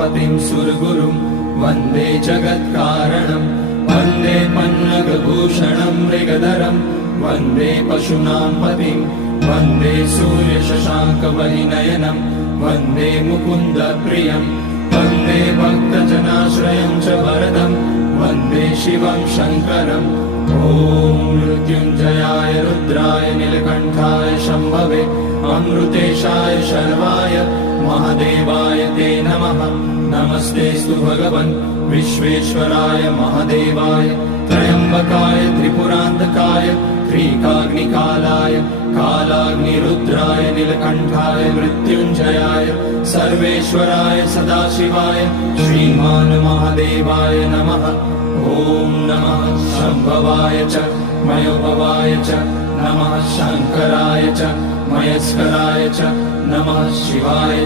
पतिं सुरगुरुं वन्दे जगत्कारणं वन्दे पन्नगभूषणं मृगधरं वन्दे पशूनां पतिं वन्दे सूर्यशशाङ्कवहिनयनं वन्दे मुकुन्दप्रियं वन्दे भक्तजनाश्रयं च वरदं वन्दे शिवं शङ्करम् ॐ मृत्युञ्जयाय रुद्राय नीलकण्ठाय शम्भवे अमृतेशाय शर्वाय महादेवाय ते नमः। नमस्तेऽस्तु भगवन् विश्वेश्वराय महादेवाय त्र्यम्बकाय त्रिपुरान्तकाय त्रिकाग्निकालाय कालाग्निरुद्राय नीलकण्ठाय मृत्युञ्जयाय सर्वेश्वराय सदाशिवाय श्रीमान् महादेवाय नमः। ॐ नमः शम्भवाय च मयोभवाय च नमः शङ्कराय च मयस्कराय च नमः शिवाय च